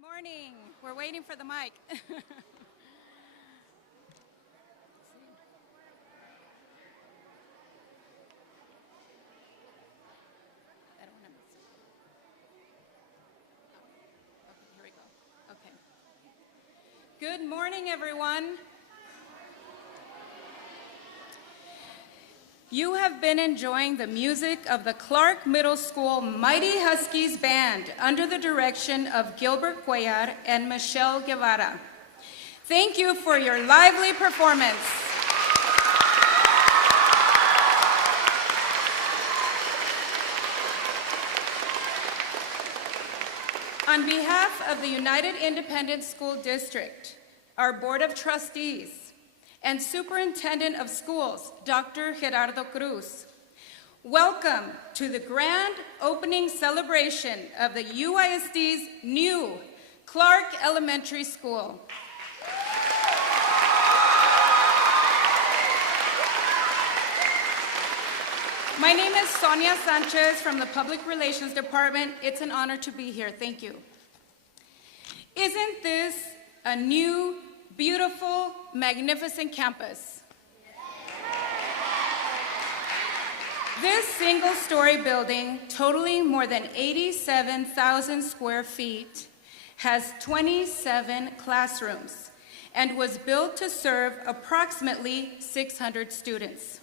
Morning. We're waiting for the mic. I don't want to miss it. Okay, here we go. Okay. Good morning, everyone. You have been enjoying the music of the Clark Middle School Mighty Huskies Band under the direction of Gilbert Cuellar and Michelle Guevara. Thank you for your lively performance. On behalf of the United Independent School District, our Board of Trustees, and Superintendent of Schools, Dr. Gerardo Cruz, welcome to the grand opening celebration of the UISD's new Clark Elementary School. My name is Sonia Sanchez from the Public Relations Department. It's an honor to be here. Thank you. Isn't this a new, beautiful, magnificent campus? This single-story building, totaling more than 87,000 square feet, has 27 classrooms and was built to serve approximately 600 students.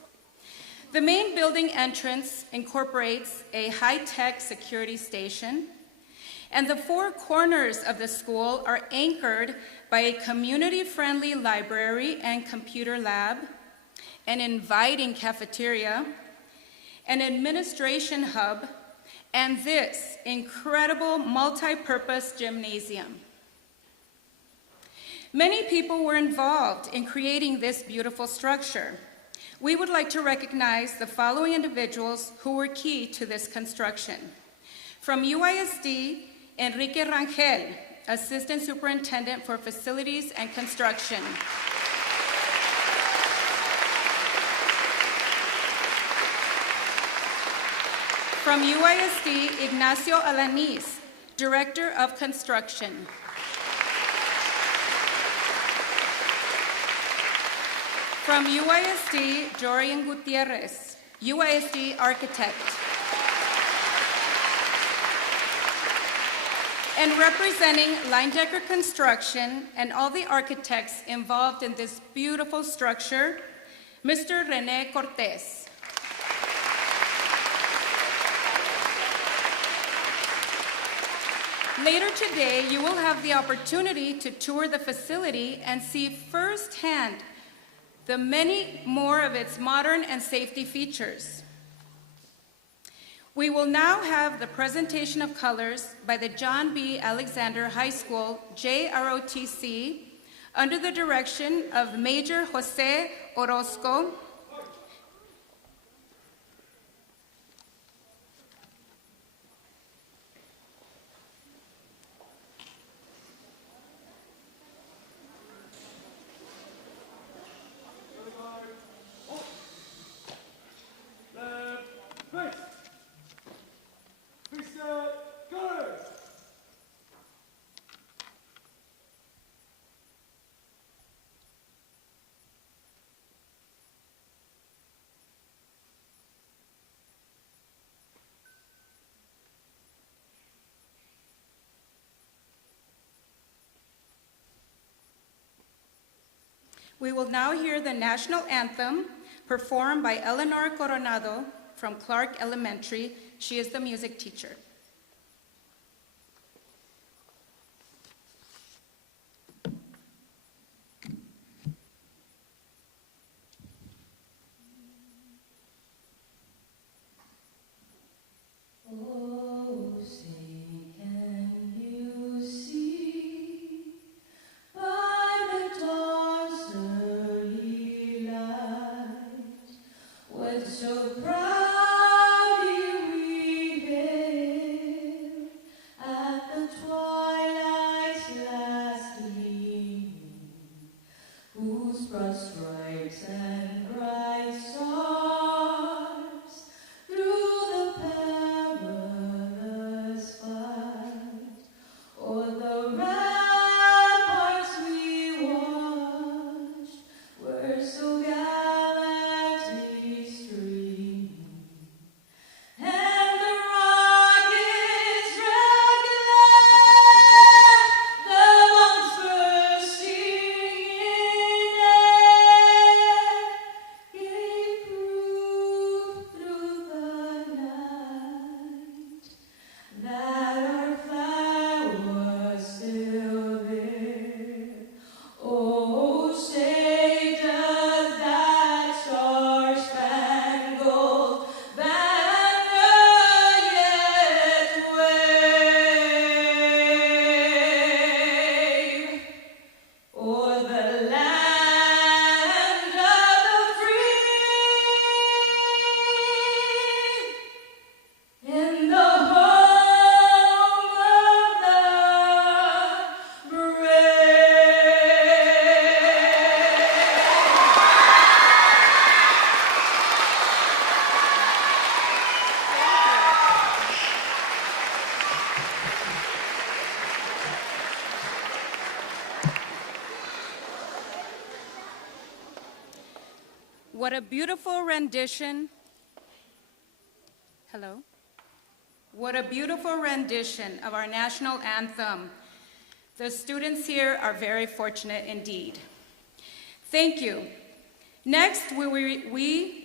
The main building entrance incorporates a high-tech security station, and the four corners of the school are anchored by a community-friendly library and computer lab, an inviting cafeteria, an administration hub, and this incredible multi-purpose gymnasium. Many people were involved in creating this beautiful structure. We would like to recognize the following individuals who were key to this construction. From UISD, Enrique Rangel, Assistant Superintendent for Facilities and Construction. From UISD, Ignacio Alaniz, Director of Construction. From UISD, Jorian Gutierrez, UISD Architect. And representing Leindecker Construction and all the architects involved in this beautiful structure, Mr. Rene Cortez. Later today, you will have the opportunity to tour the facility and see firsthand the many more of its modern and safety features. We will now have the presentation of colors by the John B. Alexander High School JROTC under the direction of Major Jose Orozco. We will now hear the national anthem performed by Eleanor Coronado from Clark Elementary. She is the music teacher. So proudly we hailed What a beautiful rendition. Hello? What a beautiful rendition of our national anthem. The students here are very fortunate indeed. Thank you. Next, we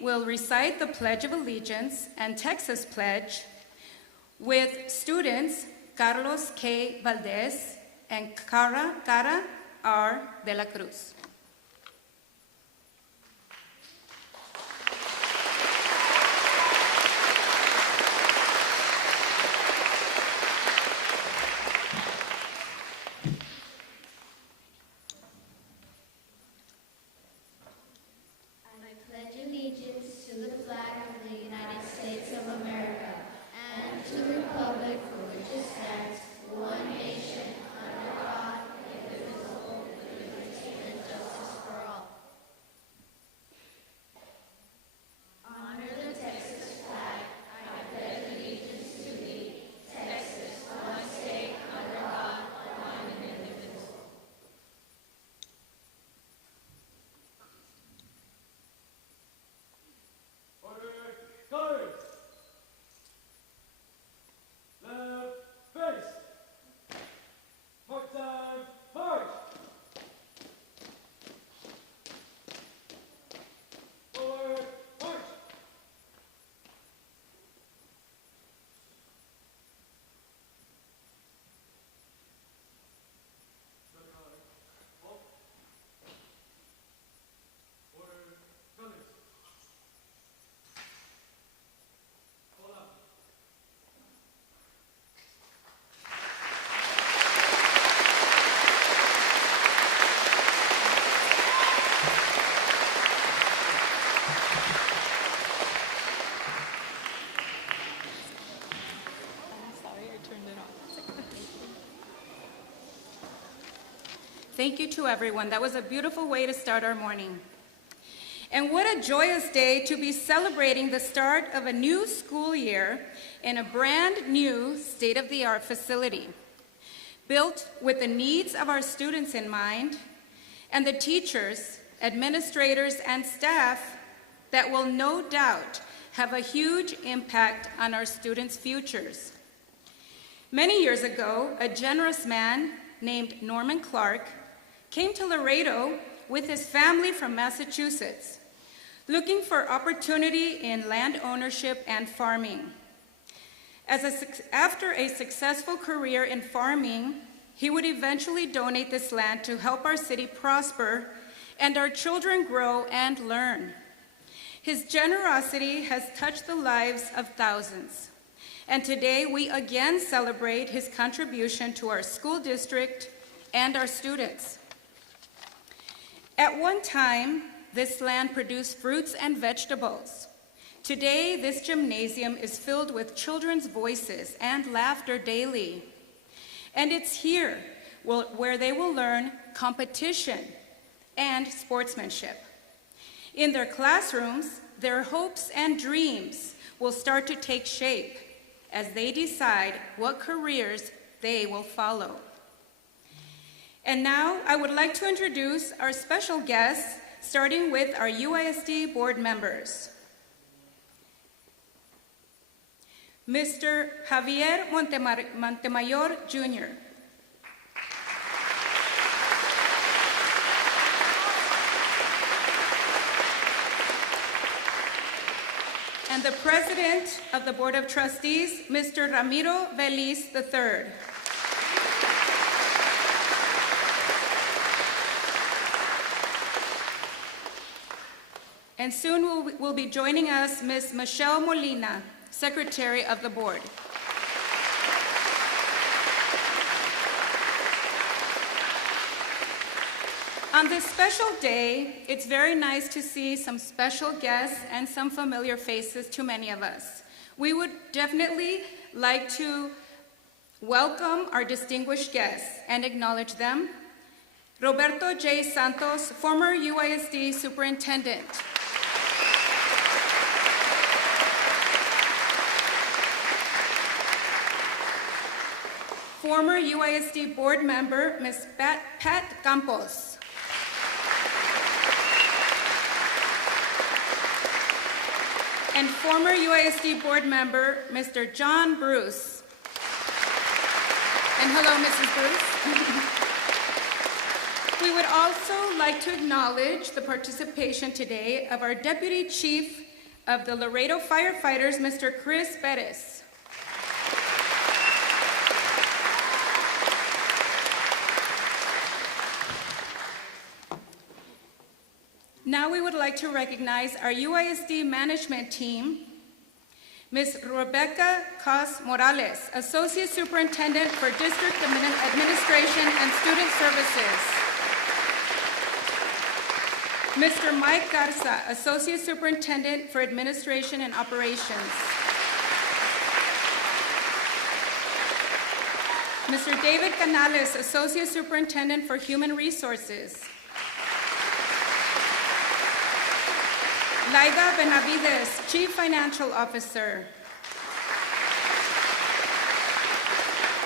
will recite the Pledge of Allegiance and Texas Pledge with students Carlos K. Valdez and Cara R. de la Cruz. Thank you to everyone. That was a beautiful way to start our morning. And what a joyous day to be celebrating the start of a new school year in a brand new state-of-the-art facility, built with the needs of our students in mind, and the teachers, administrators, and staff that will no doubt have a huge impact on our students' futures. Many years ago, a generous man named Norman Clark came to Laredo with his family from Massachusetts, looking for opportunity in land ownership and farming. After a successful career in farming, he would eventually donate this land to help our city prosper and our children grow and learn. His generosity has touched the lives of thousands, and today we again celebrate his contribution to our school district and our students. At one time, this land produced fruits and vegetables. Today, this gymnasium is filled with children's voices and laughter daily. And it's here where they will learn competition and sportsmanship. In their classrooms, their hopes and dreams will start to take shape as they decide what careers they will follow. And now I would like to introduce our special guests, starting with our UISD board members. Mr. Javier Montemayor, Jr. And the President of the Board of Trustees, Mr. Ramiro Veliz III. And soon will be joining us Ms. Michelle Molina, Secretary of the Board. On this special day, it's very nice to see some special guests and some familiar faces to many of us. We would definitely like to welcome our distinguished guests and acknowledge them. Roberto J. Santos, former UISD Superintendent. Former UISD board member, Ms. Pat Campos. and former UISD board member, Mr. John Bruce. And hello, Mrs. Bruce. We would also like to acknowledge the participation today of our Deputy Chief of the Laredo Firefighters, Mr. Chris Perez. Now we would like to recognize our UISD management team, Ms. Rebecca Cos Morales, Associate Superintendent for District Administration and Student Services. Mr. Mike Garza, Associate Superintendent for Administration and Operations. Mr. David Canales, Associate Superintendent for Human Resources. Laida Benavides, Chief Financial Officer.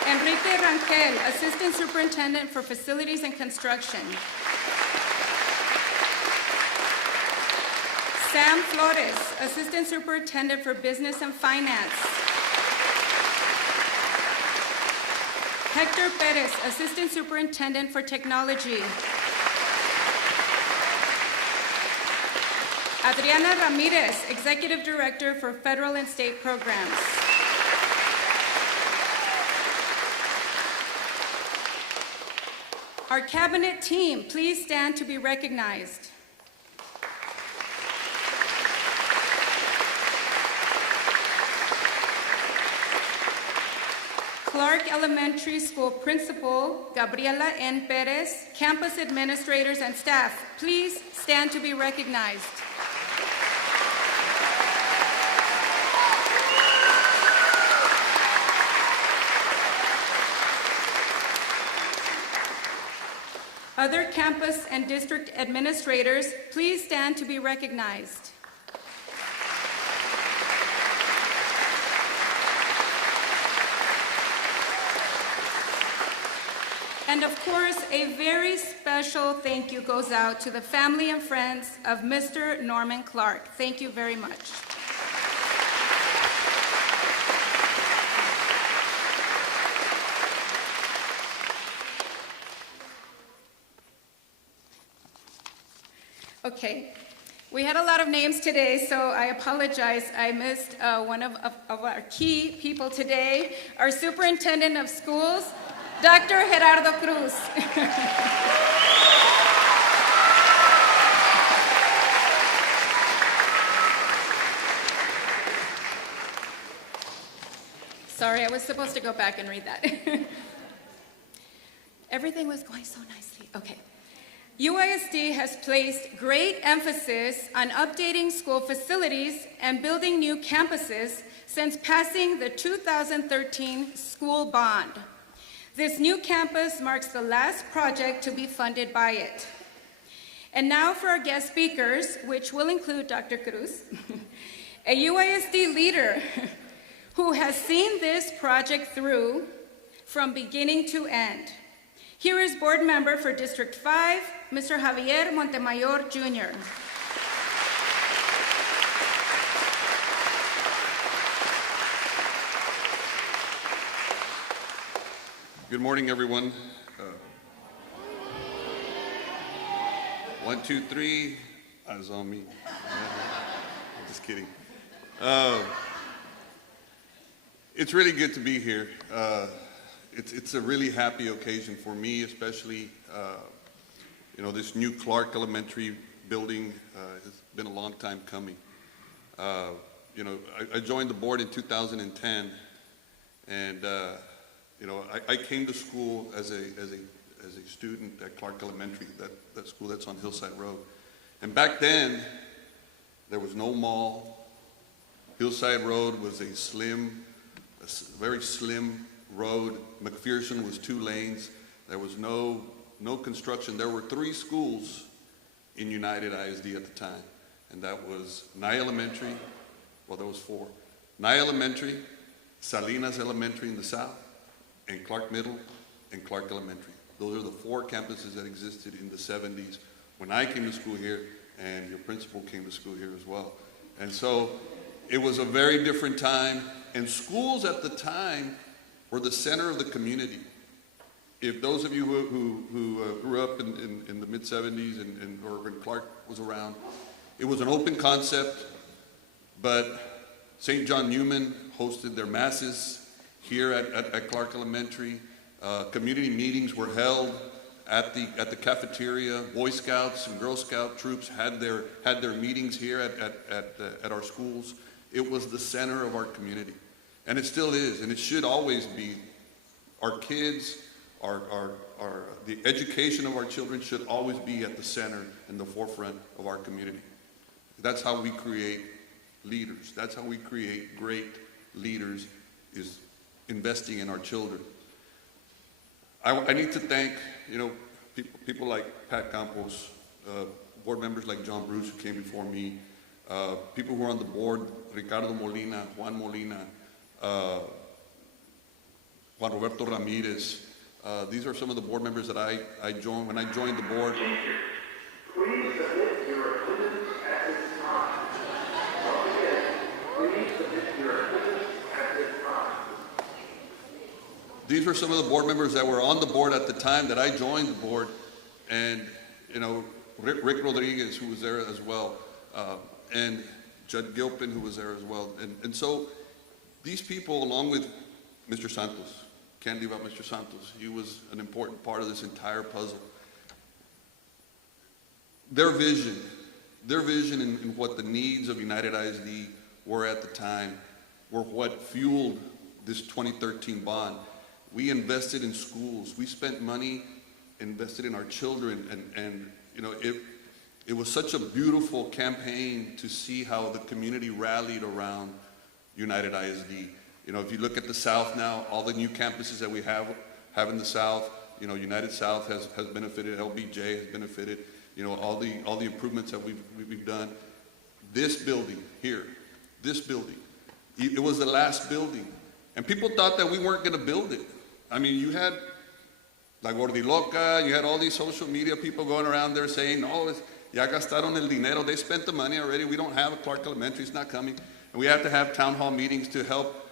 Enrique Rangel, Assistant Superintendent for Facilities and Construction. Sam Flores, Assistant Superintendent for Business and Finance. Hector Perez, Assistant Superintendent for Technology. Adriana Ramirez, Executive Director for Federal and State Programs. Our cabinet team, please stand to be recognized. Clark Elementary School Principal, Gabriela N. Perez, campus administrators and staff, please stand to be recognized. Other campus and district administrators, please stand to be recognized. And of course, a very special thank you goes out to the family and friends of Mr. Norman Clark. Thank you very much. Okay, we had a lot of names today, so I apologize. I missed one of our key people today, our Superintendent of Schools, Dr. Gerardo Cruz. Sorry, I was supposed to go back and read that. Everything was going so nicely. Okay. UISD has placed great emphasis on updating school facilities and building new campuses since passing the 2013 school bond. This new campus marks the last project to be funded by it. And now for our guest speakers, which will include Dr. Cruz, a UISD leader who has seen this project through from beginning to end. Here is board member for District 5, Mr. Javier Montemayor, Jr. Good morning, everyone. 1, 2, 3, eyes on me. Just kidding. It's really good to be here. It's a really happy occasion for me, especially, this new Clark Elementary building has been a long time coming. I joined the board in 2010, and I came to school as a student at Clark Elementary, that school that's on Hillside Road. And back then, there was no mall. Hillside Road was a very slim road. McPherson was 2 lanes. There was no construction. There were 3 schools in United ISD at the time, and that was Nye Elementary. Well, there was 4. Nye Elementary, Salinas Elementary in the south, and Clark Middle and Clark Elementary. Those are the 4 campuses that existed in the 70s when I came to school here, and your principal came to school here as well. And so It was a very different time, and schools at the time were the center of the community. If those of you who grew up in the mid-'70s or when Clark was around, it was an open concept, but St. John Newman hosted their masses here at Clark Elementary. Community meetings were held at the cafeteria. Boy Scouts and Girl Scout troops had their meetings here at our schools. It was the center of our community, and it still is, and it should always be. Our kids, the education of our children should always be at the center and the forefront of our community. That's how we create leaders. That's how we create great leaders, is investing in our children. I need to thank, people like Pat Campos, board members like John Bruce, who came before me, people who are on the board, Ricardo Molina, Juan Molina, Juan Roberto Ramirez. These are some of the board members that I joined when I joined the board. Please submit your attendance at this time. Once again, please submit your attendance at this time. These were some of the board members that were on the board at the time that I joined the board, and Rick Rodriguez, who was there as well, and Judd Gilpin, who was there as well, and so these people, along with Mr. Santos, can't leave out Mr. Santos. He was an important part of this entire puzzle. Their vision in what the needs of United ISD were at the time were what fueled this 2013 bond. We invested in schools. We spent money, invested in our children, and it was such a beautiful campaign to see how the community rallied around United ISD. If you look at the South now, all the new campuses that we have in the South, United South has benefited, LBJ has benefited, all the improvements that we've done. This building here, it was the last building, and people thought that we weren't going to build it. I mean, you had La Gordiloca, you had all these social media people going around there saying, "Oh, ya gastaron el dinero." They spent the money already. We don't have a Clark Elementary. It's not coming, and we have to have town hall meetings to help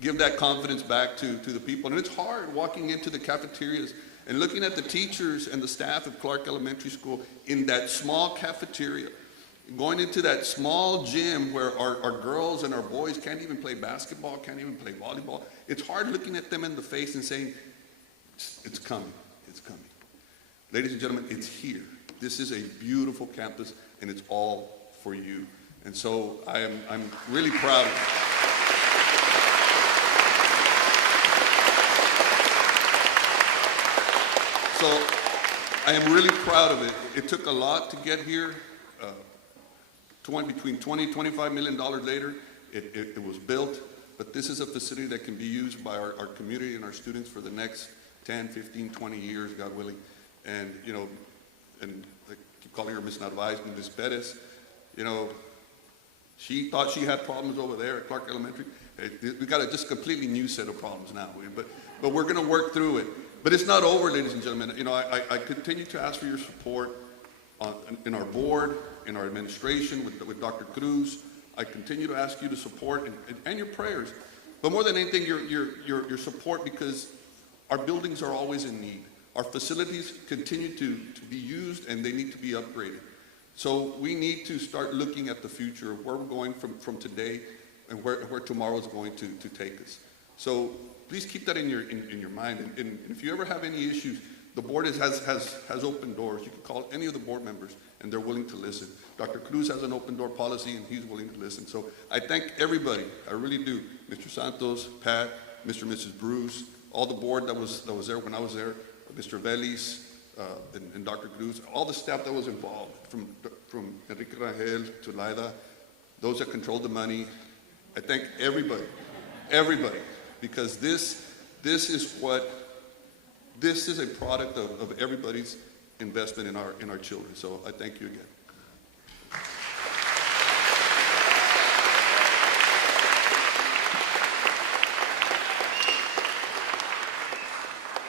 give that confidence back to the people. And it's hard walking into the cafeterias and looking at the teachers and the staff of Clark Elementary School in that small cafeteria, going into that small gym where our girls and our boys can't even play basketball, can't even play volleyball. It's hard looking at them in the face and saying, it's coming, it's coming. Ladies and gentlemen, it's here. This is a beautiful campus, and it's all for you. And so I'm really proud of it. So I am really proud of it. It took a lot to get here. Between $20 and $25 million later, it was built. But this is a facility that can be used by our community and our students for the next 10, 15, 20 years, God willing. And, and I keep calling her Miss Narvaez, Miss Perez, she thought she had problems over there at Clark Elementary. We got a just completely new set of problems now. But we're going to work through it. But it's not over, ladies and gentlemen. I continue to ask for your support in our board, in our administration, with Dr. Cruz. I continue to ask you to support and your prayers. But more than anything, your support, because our buildings are always in need. Our facilities continue to be used, and they need to be upgraded. So we need to start looking at the future of where we're going from today and where tomorrow is going to take us. So please keep that in your mind. And if you ever have any issues, the board has open doors. You can call any of the board members, and they're willing to listen. Dr. Cruz has an open door policy, and he's willing to listen. So I thank everybody. I really do. Mr. Santos, Pat, Mr. and Mrs. Bruce, all the board that was there when I was there, Mr. Vélez, and Dr. Cruz, all the staff that was involved, from Enrique Rangel to Laida, those that controlled the money. I thank everybody, because this is a product of everybody's investment in our children. So I thank you again.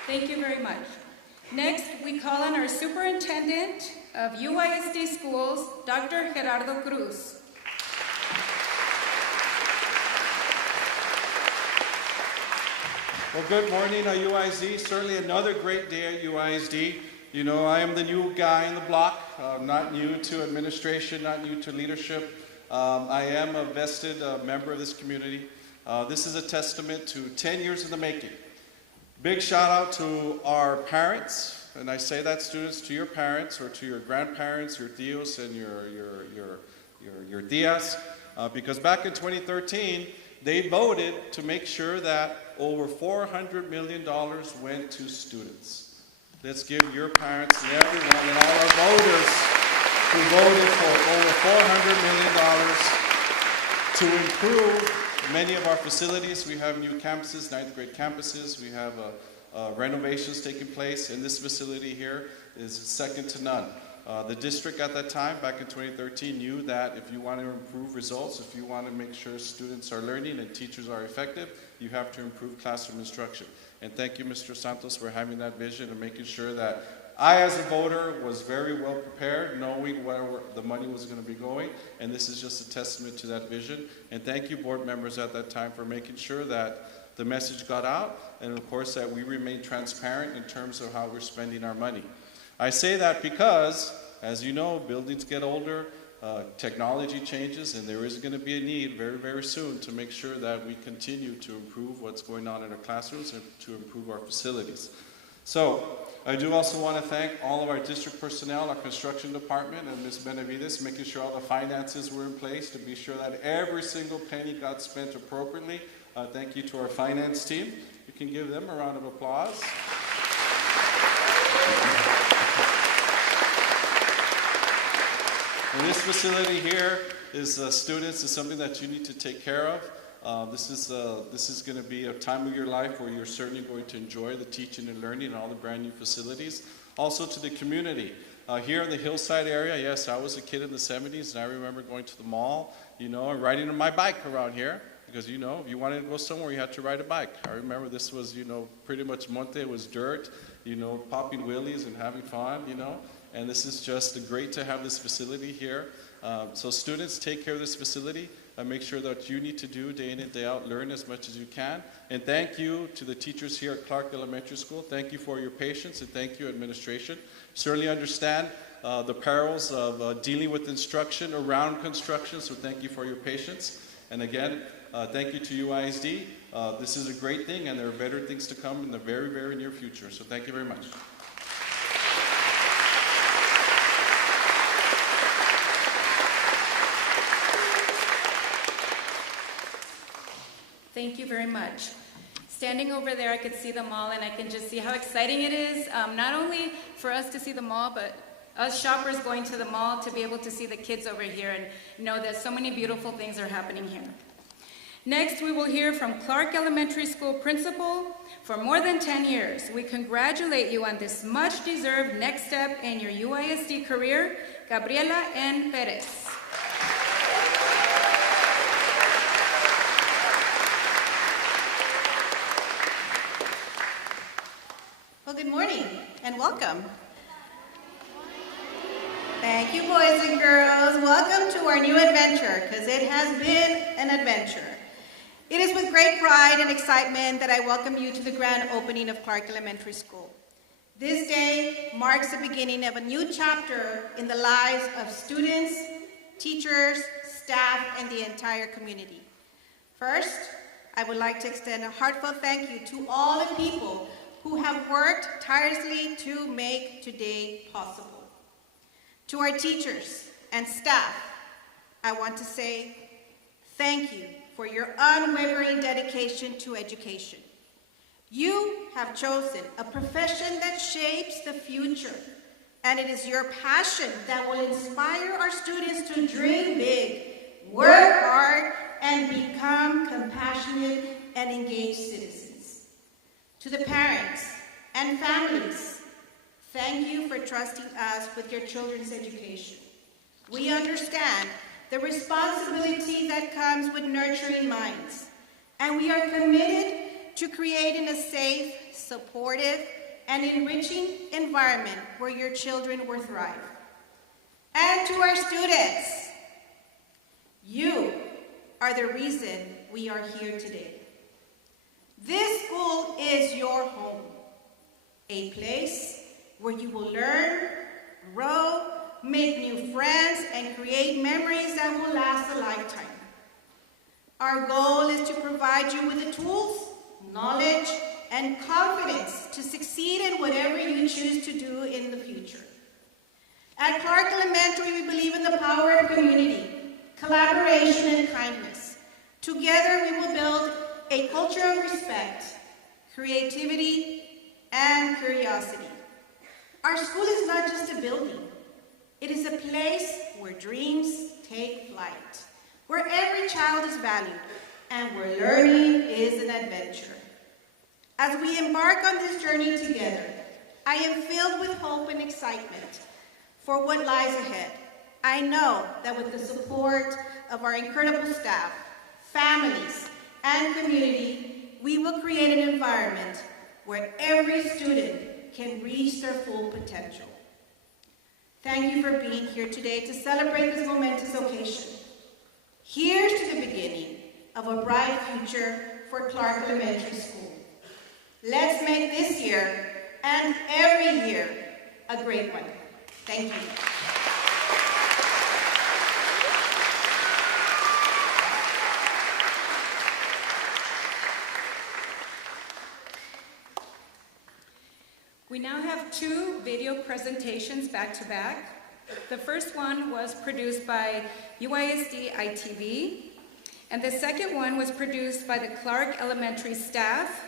Thank you very much. Next, we call on our Superintendent of UISD Schools, Dr. Gerardo Cruz. Well, good morning, UISD. Certainly another great day at UISD. You know, I am the new guy in the block, not new to administration, not new to leadership. I am a vested member of this community. This is a testament to 10 years in the making. Big shout out to our parents, and I say that, students, to your parents or to your grandparents, your tios and your tias, because back in 2013, they voted to make sure that over $400 million went to students. Let's give your parents and everyone and all our voters who voted for over $400 million to improve many of our facilities. We have new campuses, 9th grade campuses. We have renovations taking place, and this facility here is second to none. The district at that time, back in 2013, knew that if you want to improve results, if you want to make sure students are learning and teachers are effective, you have to improve classroom instruction. And thank you, Mr. Santos, for having that vision and making sure that I, as a voter, was very well prepared, knowing where the money was going to be going, and this is just a testament to that vision. And thank you, board members at that time, for making sure that the message got out, and of course that we remain transparent in terms of how we're spending our money. I say that because, as you know, buildings get older, technology changes, and there is going to be a need very, very soon to make sure that we continue to improve what's going on in our classrooms and to improve our facilities. So, I do also want to thank all of our district personnel, our construction department, and Ms. Benavides, making sure all the finances were in place to be sure that every single penny got spent appropriately. Thank you to our finance team. You can give them a round of applause. And this facility here is students is something that you need to take care of. This is going to be a time of your life where you're certainly going to enjoy the teaching and learning and all the brand new facilities. Also to the community. Here in the Hillside area, yes, I was a kid in the 70s, and I remember going to the mall, you know, and riding on my bike around here. Because, you know, if you wanted to go somewhere, you had to ride a bike. I remember this was, you know, pretty much Monte. It was dirt, you know, popping wheelies and having fun, you know. And this is just great to have this facility here. So students, take care of this facility. Make sure that you need to do day in and day out, learn as much as you can. And thank you to the teachers here at Clark Elementary School. Thank you for your patience, and thank you, administration. Certainly understand the perils of dealing with instruction around construction, so thank you for your patience. And again, thank you to UISD. This is a great thing, and there are better things to come in the very, very near future. So thank you very much. Thank you very much. Standing over there, I could see the mall, and I can just see how exciting it is, not only for us to see the mall, but us shoppers going to the mall to be able to see the kids over here and know that so many beautiful things are happening here. Next, we will hear from Clark Elementary School principal for more than 10 years. We congratulate you on this much-deserved next step in your UISD career, Gabriela N. Perez. Well, good morning and welcome. Thank you, boys and girls. Welcome to our new adventure, because it has been an adventure. It is with great pride and excitement that I welcome you to the grand opening of Clark Elementary School. This day marks the beginning of a new chapter in the lives of students, teachers, staff, and the entire community. First, I would like to extend a heartfelt thank you to all the people who have worked tirelessly to make today possible. To our teachers and staff, I want to say thank you for your unwavering dedication to education. You have chosen a profession that shapes the future, and it is your passion that will inspire our students to dream big, work hard, and become compassionate and engaged citizens. To the parents and families, thank you for trusting us with your children's education. We understand the responsibility that comes with nurturing minds, and we are committed to creating a safe, supportive, and enriching environment where your children will thrive. And to our students, you are the reason we are here today. This school is your home, a place where you will learn, grow, make new friends, and create memories that will last a lifetime. Our goal is to provide you with the tools, knowledge, and confidence to succeed in whatever you choose to do in the future. At Clark Elementary, we believe in the power of community, collaboration, and kindness. Together, we will build a culture of respect, creativity, and curiosity. Our school is not just a building. It is a place where dreams take flight, where every child is valued, and where learning is an adventure. As we embark on this journey together, I am filled with hope and excitement for what lies ahead. I know that with the support of our incredible staff, families, and community, we will create an environment where every student can reach their full potential. Thank you for being here today to celebrate this momentous occasion. Here's to the beginning of a bright future for Clark Elementary School. Let's make this year and every year a great one. Thank you. We now have two video presentations back to back. The first one was produced by UISD ITV, and the second one was produced by the Clark Elementary staff.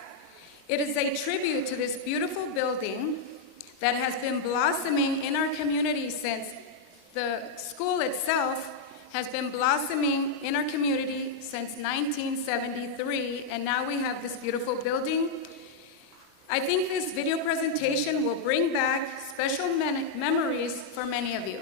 It is a tribute to this beautiful building that has been blossoming in our community since the school itself has been blossoming in our community since 1973, and now we have this beautiful building. I think this video presentation will bring back special memories for many of you.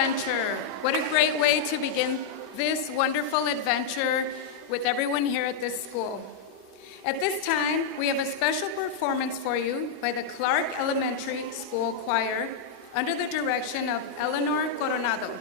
adventure. What a great way to begin this wonderful adventure with everyone here at this school. At this time, we have a special performance for you by the Clark Elementary School Choir under the direction of Eleanor Coronado.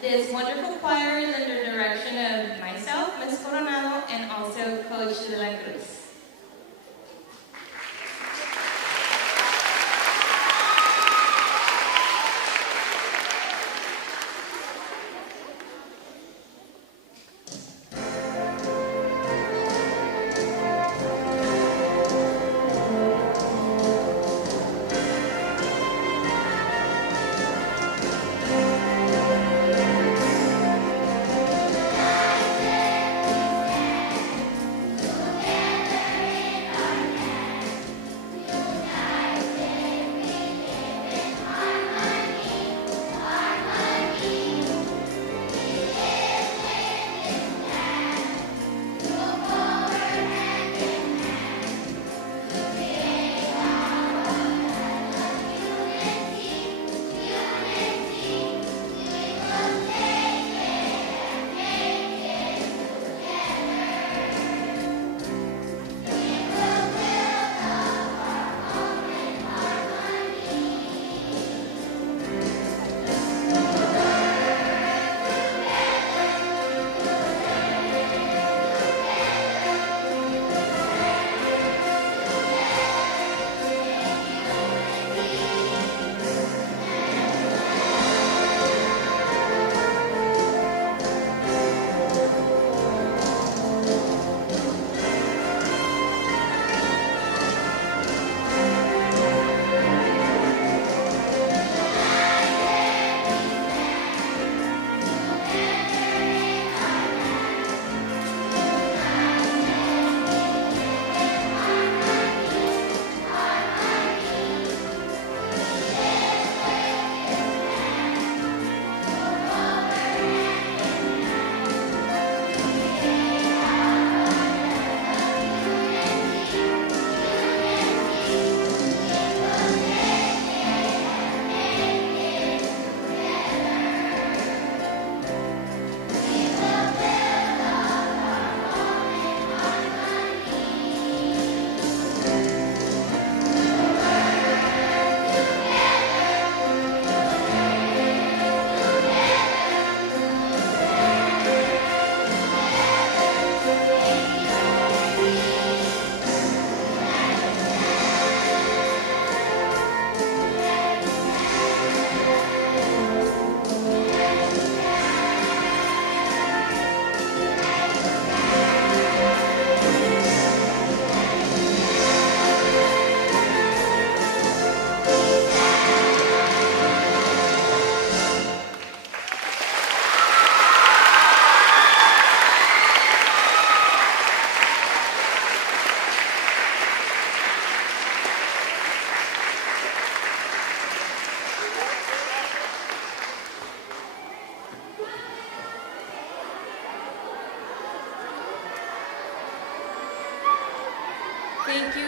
This wonderful choir is under direction of myself, Ms. Coronado, and also Coach De La Cruz.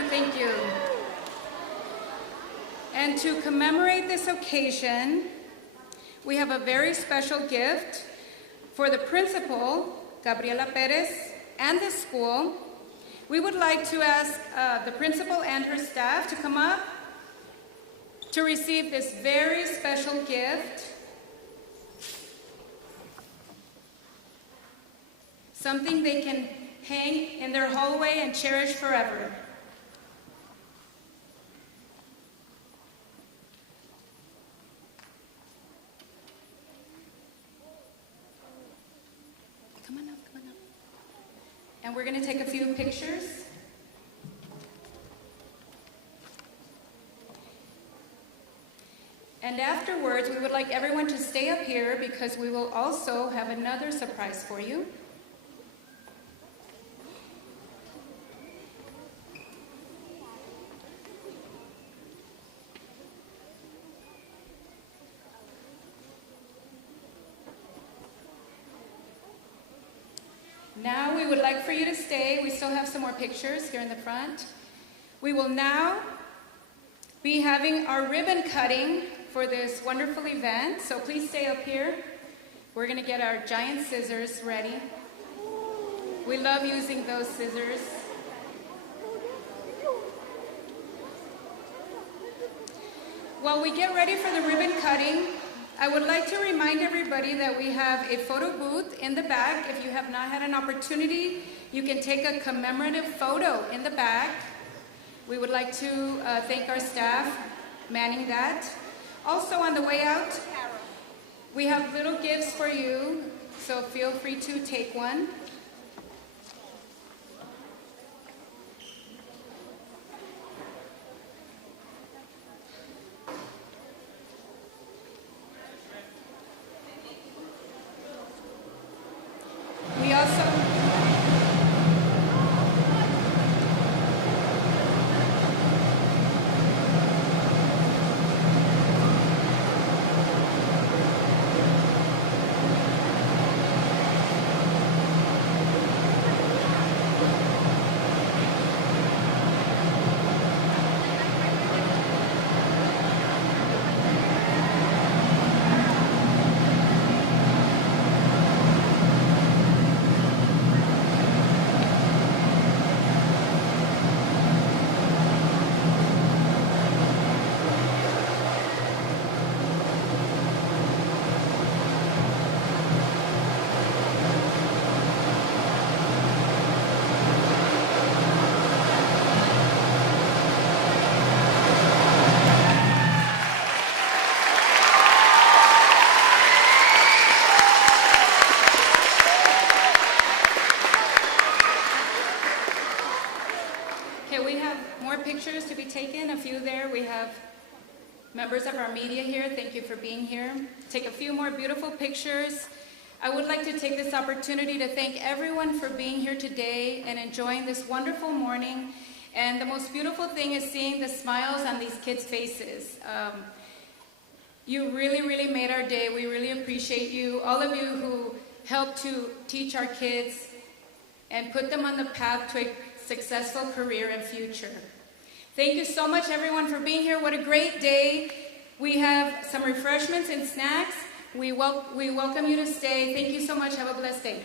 Thank you. And to commemorate this occasion, we have a very special gift for the principal, Gabriela Perez, and the school. We would like to ask the principal and her staff to come up to receive this very special gift. Something they can hang in their hallway and cherish forever. Come on up. And we're going to take a few pictures. And afterwards, we would like everyone to stay up here because we will also have another surprise for you. Now we would like for you to stay. We still have some more pictures here in the front. We will now be having our ribbon cutting for this wonderful event. So please stay up here. We're going to get our giant scissors ready. We love using those scissors. While we get ready for the ribbon cutting, I would like to remind everybody that we have a photo booth in the back. If you have not had an opportunity, you can take a commemorative photo in the back. We would like to thank our staff manning that. Also on the way out, we have little gifts for you, so feel free to take one. We also pictures to be taken, a few there. We have members of our media here. Thank you for being here. Take a few more beautiful pictures. I would like to take this opportunity to thank everyone for being here today and enjoying this wonderful morning. And the most beautiful thing is seeing the smiles on these kids' faces. You really, really made our day. We really appreciate you. All of you who helped to teach our kids and put them on the path to a successful career and future. Thank you so much, everyone, for being here. What a great day. We have some refreshments and snacks. We welcome you to stay. Thank you so much. Have a blessed day.